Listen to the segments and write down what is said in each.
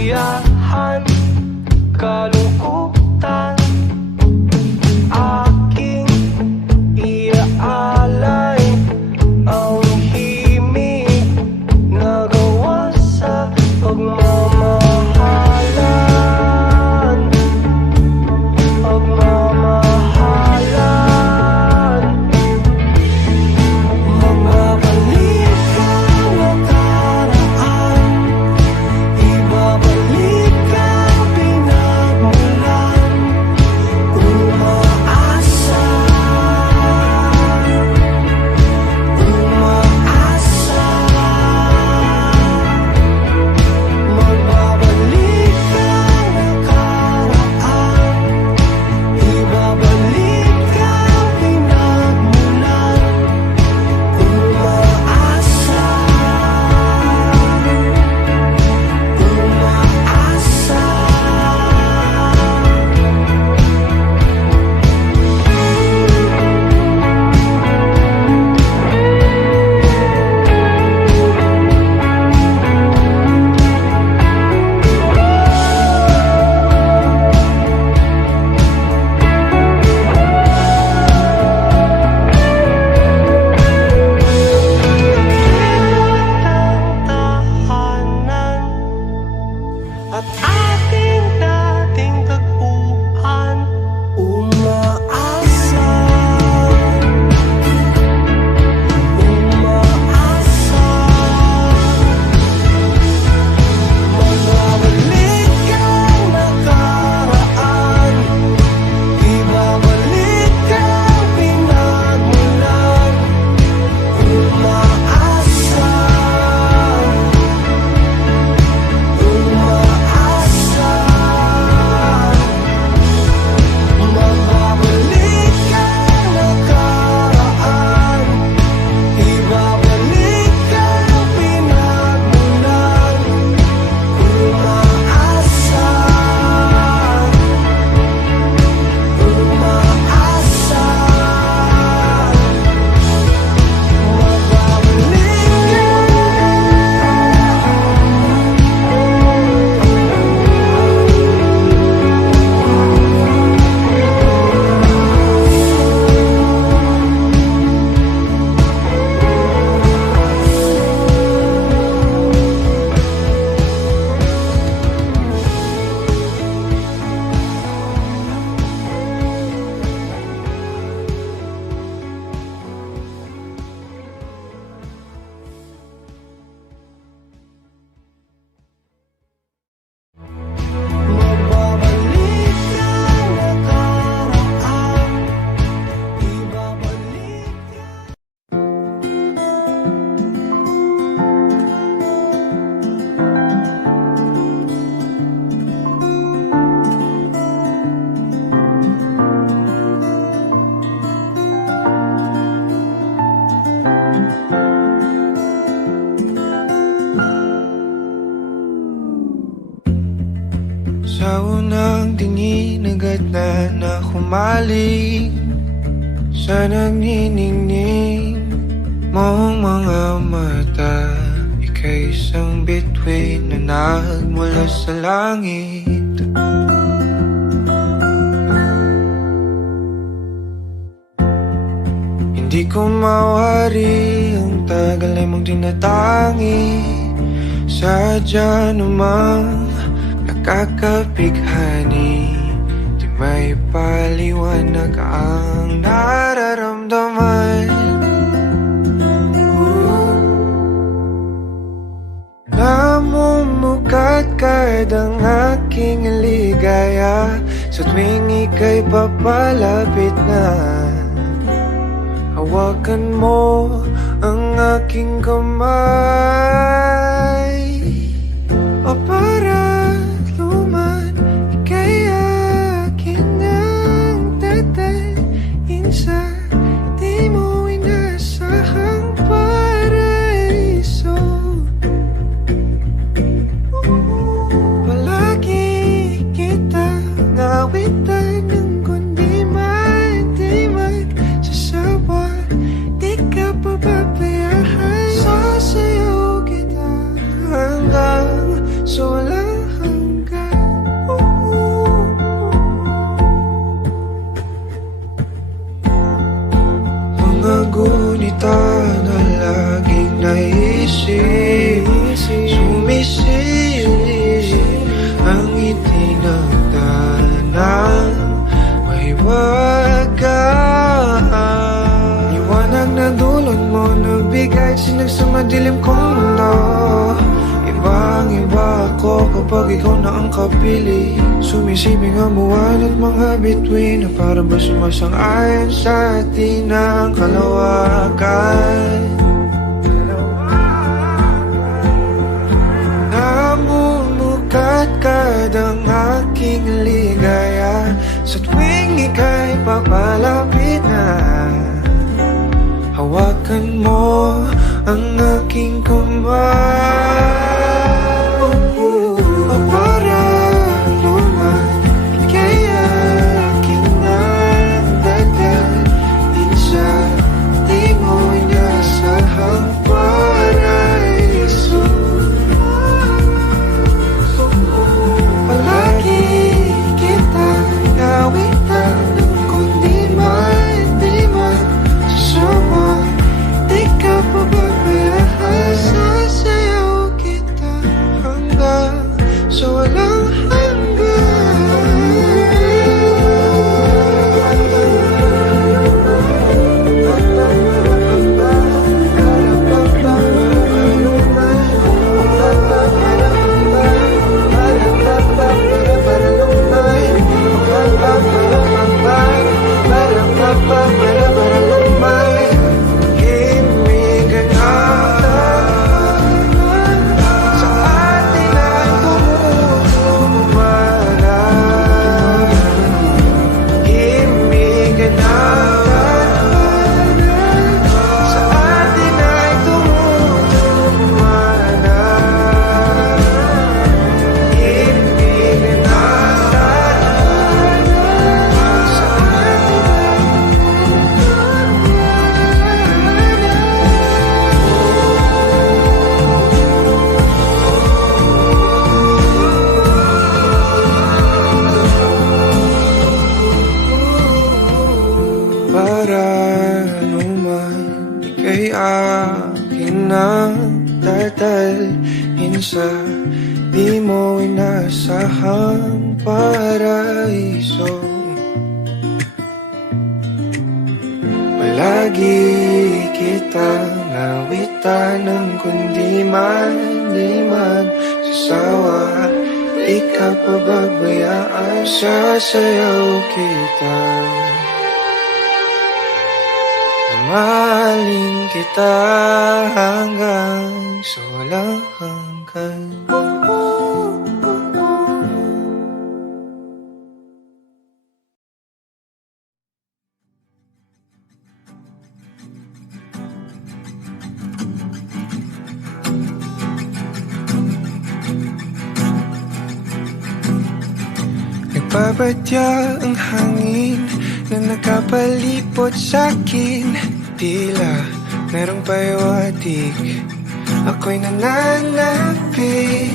kasiyahan, kalungkutan, aking iaalay ang himig na gawa sa pagmamahalan, pagmamahalan. Magbabalik ang nakaraan, ibabalik ang pinagmulan, umaasa, umaasa. Magbabalik ang nakaraan, ibabalik ang pinagmulan, umaasa, umaasa. Tahanan at ating dating tagpuan, umaasa, umaasa. Magbabalik ang nakaraan, ibabalik ang pinagmulan, umaasa, umaasa. Magbabalik ang nakaraan, ibabalik ang pinagmulan, umaasa, umaasa. Magbabalik ang nakaraan, ibabalik. Sa unang tingin agad na humaling sa nagniningning mong mga mata. Ika'y isang bituin na nagmula sa langit. Hindi ko mawari ang tagal ay mong tinatangi. Sadya namang nakakapighani, di may paliwanag ang nararamdaman. Namumukadkad ang aking ligaya sa tuwing ika'y papalapit na. Hawakan mo ang aking kamay, o para luman ika'y akin ang dadahin sa di mo inasahang paraiso. Palagi kita ngawitan ng kundi man di magsasawa. Di ka pababayaan, sasayaw kita hanggang sa walang ang kapili. Sumisiping ang buwan at mga bituin, na para ba sumasang-ayon sa atin ang kalawakan. Namumukat kadang aking ligaya sa tuwing ika'y papalapit na. Hawakan mo ang aking kamay. O para naman kaya aking nagdadalhin sa di mo'y nasahang paraiso. Palagi kitang nawitan ng kundi man, di man sasama. Di ka pababayaan, sasayaw kita hanggang sa walang sa di mo inasahang paraiso. Palagi kitang nawitan ng kundi man, di man sasawa. Di ka pababayaan, sasayaw kita. Mamahalin kita hanggang sa walang hanggan. Nagbabadya ang hangin na nakapalipot sa'kin. Tila merong payawatig, ako'y nananapik.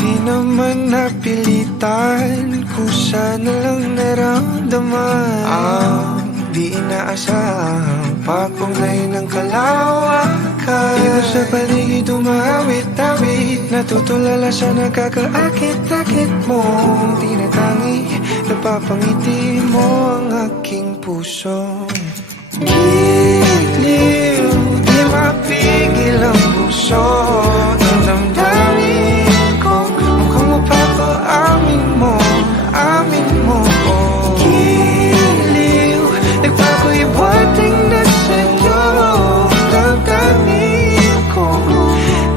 Di naman napilitan, kusa na lang naramdaman ang di inaasahang papunay ng kalawakan. Iba sa paligid umawit-awit, natutulala sa nakakaakit-akit mong tinatangi. Napapangiti mo ang aking puso. Giliw, di mapigil ang puso. Ang damdamin ko, mukhang mapapaamin mo, amin mo. Giliw, nagbago'y buhating na sa'yo. Damdamin ko,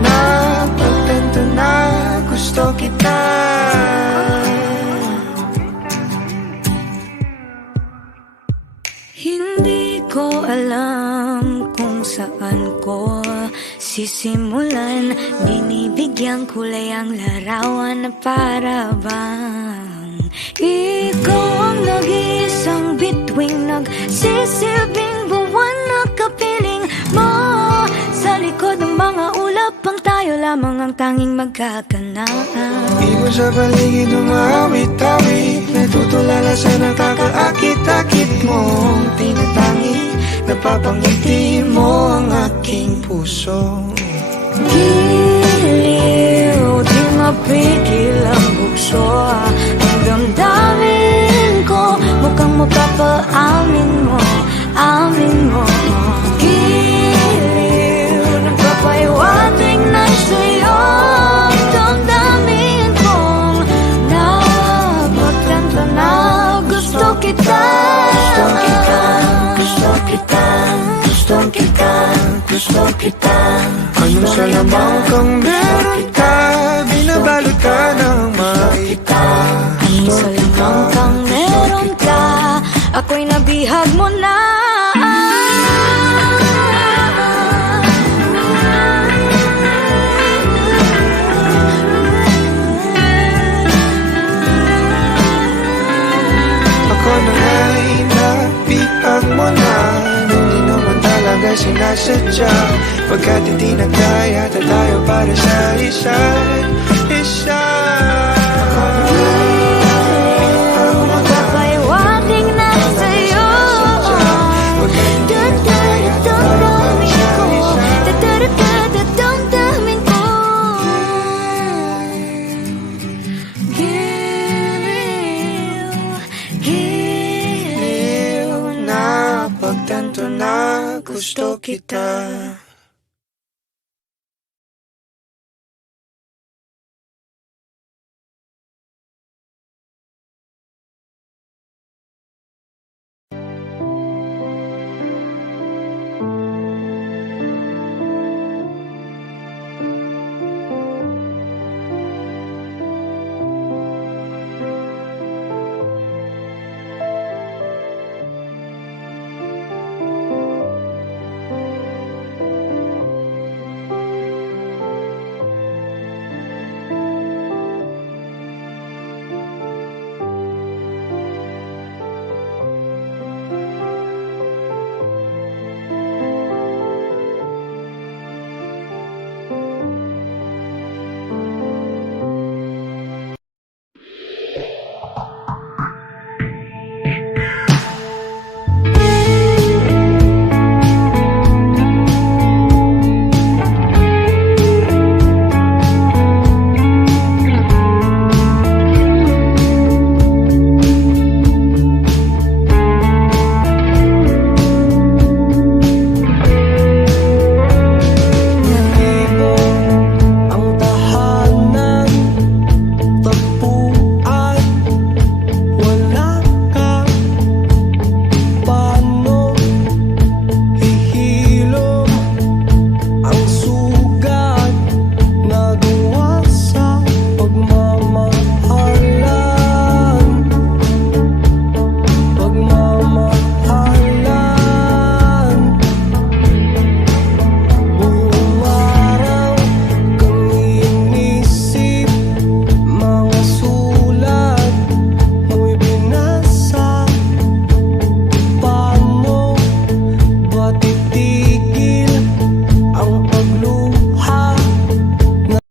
napagtanto na gusto kita. Hindi ko alam kung saan ko sisimulan. Binibigyan kulay ang larawan na para bang ikaw ang nag-iisang bituing, nagsisilbing buwan na kapiling mo. Sa likod ng mga ulap, ang tayo lamang ang tanging magkakanaan. Iwan sa paligid umawit-awit, natutulala sa nakakaakit-akit mong tinatangi. Napapangiti mo ang aking puso. Giliw, di mapigil ang bukso. Ang damdamin ko, mukhang mapapaamin mo, amin mo. Giliw, nagpapahiwatig na sa'yo. Ang damdamin kong kita, gusto kita. Anong salamang kang meron ka? Binabalot ka ng makita. Anong salamang kang meron ka? Ako'y nabihag mo na. Ako na nga'y nabihag mo na. Nung di naman talaga sinasadya. Pagkat hindi nagkaya tayo para sa isa't isa. Ako na nga'y nabihag mo na. Papahiwatig na sa'yo. Dadamdamin ko. Giliw Na pagtanto na gusto kita.